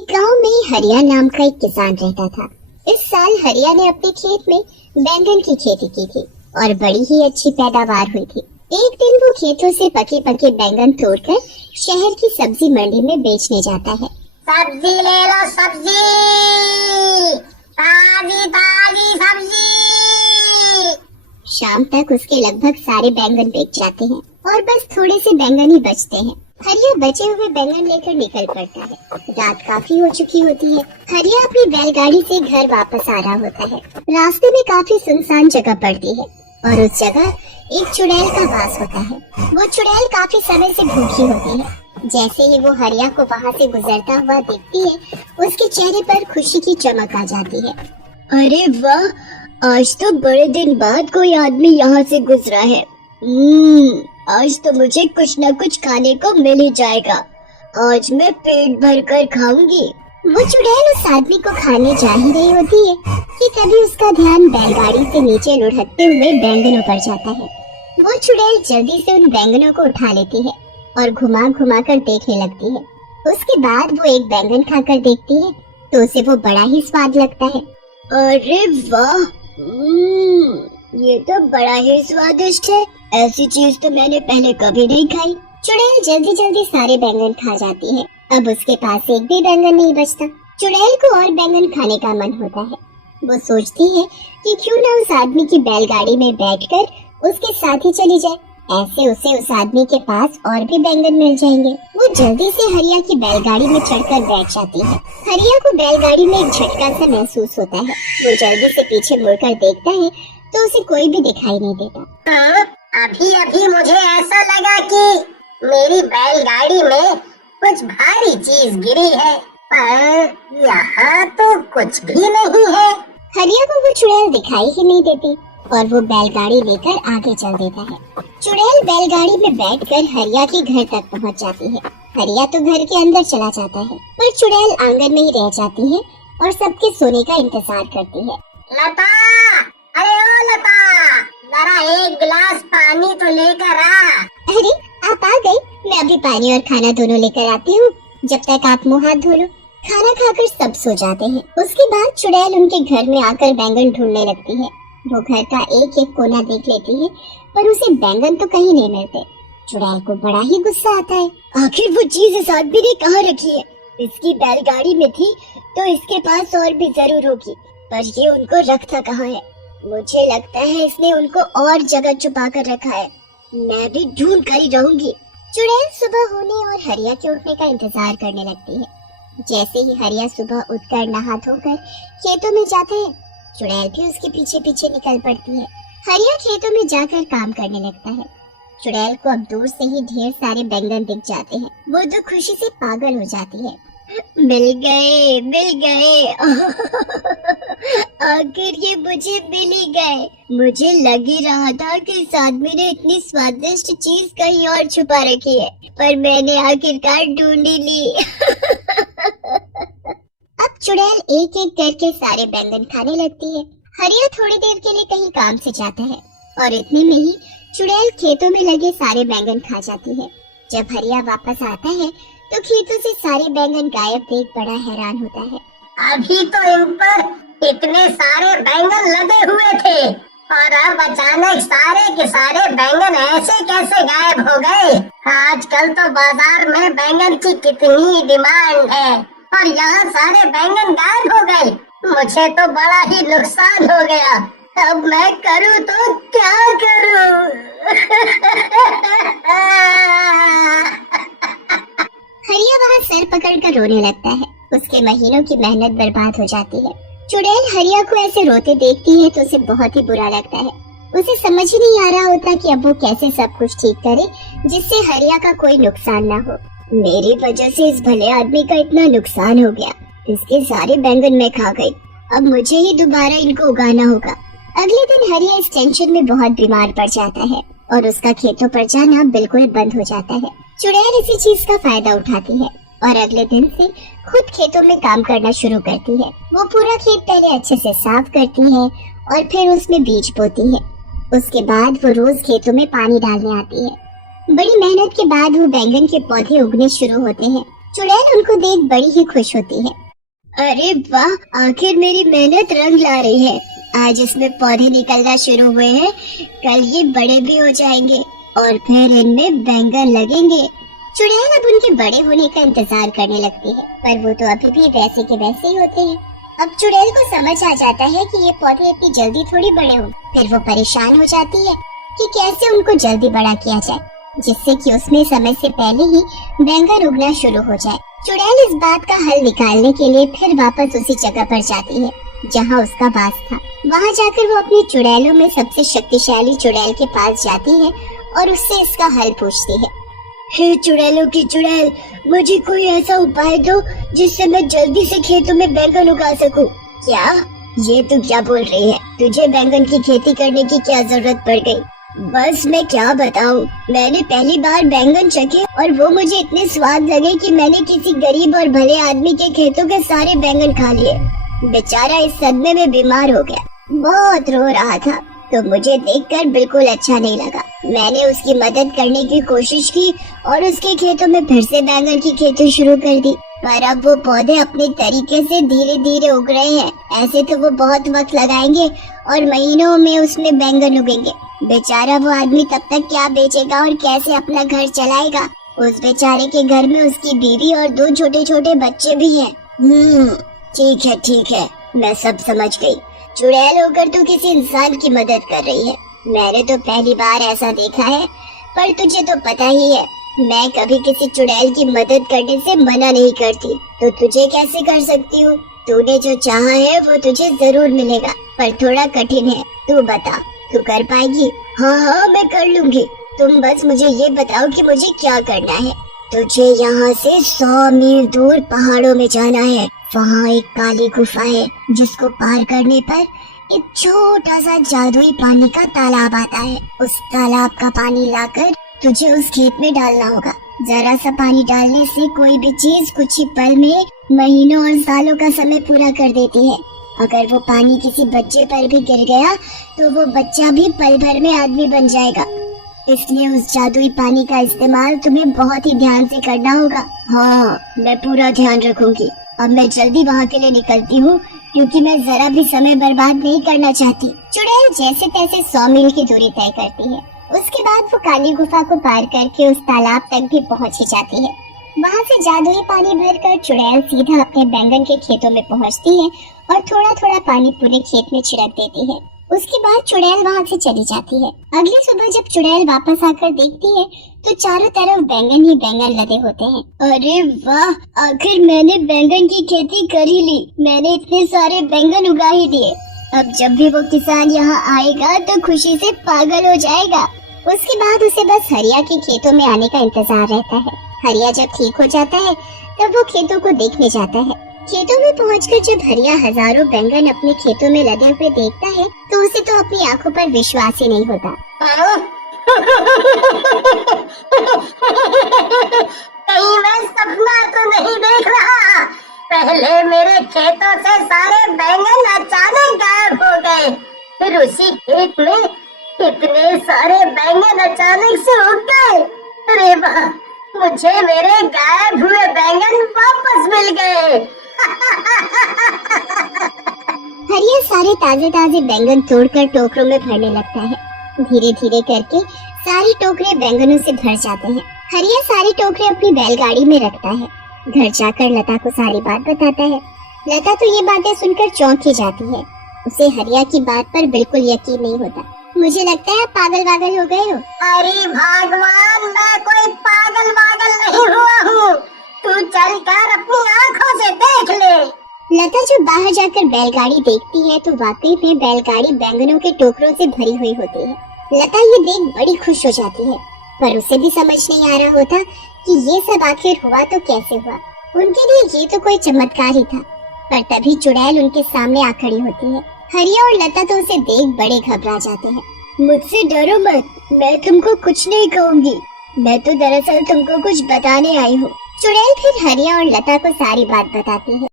एक गांव में हरिया नाम का एक किसान रहता था। इस साल हरिया ने अपने खेत में बैंगन की खेती की थी और बड़ी ही अच्छी पैदावार हुई थी। एक दिन वो खेतों से पके पके बैंगन तोड़कर शहर की सब्जी मंडी में बेचने जाता है। सब्जी ले लो, सब्जी, ताजी ताजी सब्जी। शाम तक उसके लगभग सारे बैंगन बिक जाते हैं और बस थोड़े से बैंगन ही बचते हैं। हरिया बचे हुए बैंगन लेकर निकल पड़ता है। रात काफी हो चुकी होती है। हरिया अपनी बैलगाड़ी से घर वापस आ रहा होता है। रास्ते में काफी सुनसान जगह पड़ती है और उस जगह एक चुड़ैल का वास होता है। वो चुड़ैल काफी समय से भूखी होती है। जैसे ही वो हरिया को वहाँ से गुजरता हुआ देखती है, उसके चेहरे पर खुशी की चमक आ जाती है। अरे वाह, आज तो बड़े दिन बाद कोई आदमी यहाँ से गुजरा है। आज तो मुझे कुछ न कुछ खाने को मिल ही जाएगा। आज मैं पेट भर कर खाऊंगी। वो चुड़ैल उस आदमी को खाने जा ही रही होती है कि तभी उसका ध्यान बैलगाड़ी से नीचे लुढ़कते हुए बैंगनों पर जाता है। वो चुड़ैल जल्दी से उन बैंगनों को उठा लेती है और घुमा घुमा कर देखने लगती है। उसके बाद वो एक बैंगन खाकर देखती है तो उसे वो बड़ा ही स्वाद लगता है। अरे वाह, ये तो बड़ा ही स्वादिष्ट है। ऐसी चीज तो मैंने पहले कभी नहीं खाई। चुड़ैल जल्दी जल्दी सारे बैंगन खा जाती है। अब उसके पास एक भी बैंगन नहीं बचता। चुड़ैल को और बैंगन खाने का मन होता है। वो सोचती है कि क्यों ना उस आदमी की बैलगाड़ी में बैठकर उसके साथ ही चली जाए। ऐसे उसे उस आदमी के पास और भी बैंगन मिल जाएंगे। वो जल्दी से हरिया की बैलगाड़ी में चढ़कर बैठ जाती है। हरिया को बैलगाड़ी में एक झटका सा महसूस होता है। वो जल्दी से पीछे मुड़कर देखता है तो उसे कोई भी दिखाई नहीं देता। अभी अभी मुझे ऐसा लगा कि मेरी बैलगाड़ी में कुछ भारी चीज गिरी है, पर यहाँ तो कुछ भी नहीं है। हरिया को वो चुड़ैल दिखाई ही नहीं देती और वो बैलगाड़ी लेकर आगे चल देता है। चुड़ैल बैलगाड़ी में बैठकर हरिया के घर तक पहुँच जाती है। हरिया तो घर के अंदर चला जाता है पर चुड़ैल आंगन में ही रह जाती है और सबके सोने का इंतजार करती है। लता, अरे ओ लता, जरा एक गिलास पानी तो लेकर आ। अरे आप आ गई, मैं अभी पानी और खाना दोनों लेकर आती हूँ। जब तक आप मुँह हाथ धो लो। खाना खाकर सब सो जाते हैं। उसके बाद चुड़ैल उनके घर में आकर बैंगन ढूंढने लगती है। वो घर का एक एक कोना देख लेती है पर उसे बैंगन तो कहीं नहीं मिलते। चुड़ैल को बड़ा ही गुस्सा आता है। आखिर वो चीज इस आदमी ने कहाँ रखी है? इसकी बैलगाड़ी में थी तो इसके पास और भी जरूर होगी, पर ये उनको रखता कहाँ है? मुझे लगता है इसने उनको और जगह छुपा कर रखा है। मैं भी ढूंढ कर ही रहूंगी। चुड़ैल सुबह होने और हरिया के उठने का इंतजार करने लगती है। जैसे ही हरिया सुबह उठकर नहा धोकर खेतों में जाता है, चुड़ैल भी उसके पीछे पीछे निकल पड़ती है। हरिया खेतों में जाकर काम करने लगता है। चुड़ैल को अब दूर से ही ढेर सारे बैंगन दिख जाते हैं। वो तो खुशी से पागल हो जाती है। मिल गए, मिल गए। आखिर ये मुझे मिल ही गए। मुझे लग ही रहा था कि इस आदमी ने इतनी स्वादिष्ट चीज कहीं और छुपा रखी है, पर मैंने आखिरकार ढूंढ ही ली। अब चुड़ैल एक एक करके सारे बैंगन खाने लगती है। हरिया थोड़ी देर के लिए कहीं काम से जाता है और इतने में ही चुड़ैल खेतों में लगे सारे बैंगन खा जाती है। जब हरिया वापस आता है तो खेतों से सारे बैंगन गायब देख बड़ा हैरान होता है। अभी तो इन पर इतने सारे बैंगन लगे हुए थे और अब अचानक सारे के सारे बैंगन ऐसे कैसे गायब हो गए? आजकल तो बाजार में बैंगन की कितनी डिमांड है और यहाँ सारे बैंगन गायब हो गए। मुझे तो बड़ा ही नुकसान हो गया। अब मैं करूँ तो क्या करूँ? हरिया वहाँ सर पकड़कर रोने लगता है। उसके महीनों की मेहनत बर्बाद हो जाती है। चुड़ैल हरिया को ऐसे रोते देखती है तो उसे बहुत ही बुरा लगता है। उसे समझ ही नहीं आ रहा होता कि अब वो कैसे सब कुछ ठीक करे जिससे हरिया का कोई नुकसान ना हो। मेरी वजह से इस भले आदमी का इतना नुकसान हो गया। इसके सारे बैंगन मैं खा गई। अब मुझे ही दोबारा इनको उगाना होगा। अगले दिन हरिया इस टेंशन में बहुत बीमार पड़ जाता है और उसका खेतों पर जाना बिल्कुल बंद हो जाता है। चुड़ैल इसी चीज का फायदा उठाती है और अगले दिन से खुद खेतों में काम करना शुरू करती है। वो पूरा खेत पहले अच्छे से साफ करती है और फिर उसमें बीज बोती है। उसके बाद वो रोज खेतों में पानी डालने आती है। बड़ी मेहनत के बाद वो बैंगन के पौधे उगने शुरू होते हैं चुड़ैल उनको देख बड़ी ही खुश होती है। अरे वाह, आखिर मेरी मेहनत रंग ला रही है। आज इसमें पौधे निकलना शुरू हुए हैं, कल ये बड़े भी हो जाएंगे और फिर इनमें बैंगन लगेंगे। चुड़ैल अब उनके बड़े होने का इंतजार करने लगती है, पर वो तो अभी भी वैसे के वैसे ही होते हैं। अब चुड़ैल को समझ आ जाता है कि ये पौधे इतनी जल्दी थोड़ी बड़े हों। फिर वो परेशान हो जाती है कि कैसे उनको जल्दी बड़ा किया जाए, जिससे कि उसमें समय से पहले ही बैंगन उगना शुरू हो जाए। चुड़ैल इस बात का हल निकालने के लिए फिर वापस उसी जगह पर जाती है जहाँ उसका वास था। वहाँ जाकर वो अपनी चुड़ैलों में सबसे शक्तिशाली चुड़ैल के पास जाती है और उससे इसका हल पूछती है। हे चुड़ैलों की चुड़ैल, मुझे कोई ऐसा उपाय दो जिससे मैं जल्दी से खेतों में बैंगन उगा सकूं। क्या? ये तू क्या बोल रही है? तुझे बैंगन की खेती करने की क्या जरूरत पड़ गई? बस मैं क्या बताऊं, मैंने पहली बार बैंगन चखे और वो मुझे इतने स्वाद लगे कि मैंने किसी गरीब और भले आदमी के खेतों के सारे बैंगन खा लिए। बेचारा इस सदमे में बीमार हो गया, बहुत रो रहा था, तो मुझे देखकर बिल्कुल अच्छा नहीं लगा। मैंने उसकी मदद करने की कोशिश की और उसके खेतों में फिर से बैंगन की खेती शुरू कर दी, पर अब वो पौधे अपने तरीके से धीरे धीरे उग रहे हैं। ऐसे तो वो बहुत वक्त लगाएंगे और महीनों में उसमें बैंगन उगेंगे। बेचारा वो आदमी तब तक क्या बेचेगा और कैसे अपना घर चलाएगा? उस बेचारे के घर में उसकी बीवी और 2 छोटे छोटे बच्चे भी हैं। ठीक है, मैं सब समझ गई। चुड़ैल होकर तू किसी इंसान की मदद कर रही है। मैंने तो पहली बार ऐसा देखा है, पर तुझे तो पता ही है मैं कभी किसी चुड़ैल की मदद करने से मना नहीं करती, तो तुझे कैसे कर सकती हूँ? तूने जो चाहा है वो तुझे जरूर मिलेगा, पर थोड़ा कठिन है। तू बता, तू कर पाएगी? हाँ, मैं कर लूंगी। तुम बस मुझे ये बताओ कि मुझे क्या करना है। तुझे यहाँ से 100 मील दूर पहाड़ों में जाना है। वहाँ एक काली गुफा है जिसको पार करने पर एक छोटा सा जादुई पानी का तालाब आता है। उस तालाब का पानी लाकर तुझे उस खेत में डालना होगा। जरा सा पानी डालने से कोई भी चीज कुछ ही पल में महीनों और सालों का समय पूरा कर देती है। अगर वो पानी किसी बच्चे पर भी गिर गया तो वो बच्चा भी पल भर में आदमी बन जाएगा। इसलिए उस जादुई पानी का इस्तेमाल तुम्हें बहुत ही ध्यान से करना होगा। हाँ, मैं पूरा ध्यान रखूंगी। अब मैं जल्दी वहाँ के लिए निकलती हूँ, क्योंकि मैं जरा भी समय बर्बाद नहीं करना चाहती। चुड़ैल जैसे तैसे 100 मील की दूरी तय करती है। उसके बाद वो काली गुफा को पार करके उस तालाब तक भी पहुँच ही जाती है। वहाँ से जादुई पानी भरकर चुड़ैल सीधा अपने बैंगन के खेतों में पहुँचती है और थोड़ा थोड़ा पानी पूरे खेत में छिड़क देती है। उसके बाद चुड़ैल वहाँ से चली जाती है। अगली सुबह जब चुड़ैल वापस आकर देखती है तो चारों तरफ बैंगन ही बैंगन लगे होते हैं। अरे वाह, आखिर मैंने बैंगन की खेती कर ही ली। मैंने इतने सारे बैंगन उगा ही दिए। अब जब भी वो किसान यहाँ आएगा तो खुशी से पागल हो जाएगा। उसके बाद उसे बस हरिया के खेतों में आने का इंतजार रहता है। हरिया जब ठीक हो जाता है तब वो खेतों को देखने जाता है। खेतों में पहुंचकर जब हरिया हजारों बैंगन अपने खेतों में लगे हुए देखता है तो उसे तो अपनी आंखों पर विश्वास ही नहीं होता। कहीं मैं सपना तो नहीं देख रहा? पहले मेरे खेतों से सारे बैंगन अचानक गायब हो गए, फिर उसी खेत में इतने सारे बैंगन अचानक से उग गए। अरे वाह, मुझे मेरे गायब हुए बैंगन वापस मिल गए। हरिया सारे ताजे ताजे बैंगन तोड़कर टोकरों में भरने लगता है। धीरे धीरे करके सारी टोकरे बैंगनों से भर जाते हैं। हरिया सारी टोकरे अपनी बैलगाड़ी में रखता है। घर जाकर लता को सारी बात बताता है। लता तो ये बातें सुनकर चौंक ही जाती है। उसे हरिया की बात पर बिल्कुल यकीन नहीं होता। मुझे लगता है आप पागल वागल हो गए हो। अरे भगवान, मैं कोई पागल वागल नहीं हुआ हूँ। तू चलकर अपनी आँखों से देख ले। लता जब बाहर जाकर बैलगाड़ी देखती है तो वाकई में बैलगाड़ी बैंगनों के टोकरों से भरी हुई होती है। लता ये देख बड़ी खुश हो जाती है, पर उसे भी समझ नहीं आ रहा होता कि ये सब आखिर हुआ तो कैसे हुआ। उनके लिए ये तो कोई चमत्कार ही था। पर तभी चुड़ैल उनके सामने आ खड़ी होती है। हरिया और लता तो उसे देख बड़े घबरा जाते हैं। मुझसे डरो मत, मैं तुमको कुछ नहीं कहूँगी। मैं तो दरअसल तुमको कुछ बताने आई हूँ। चुड़ैल फिर हरिया और लता को सारी बात बताती है।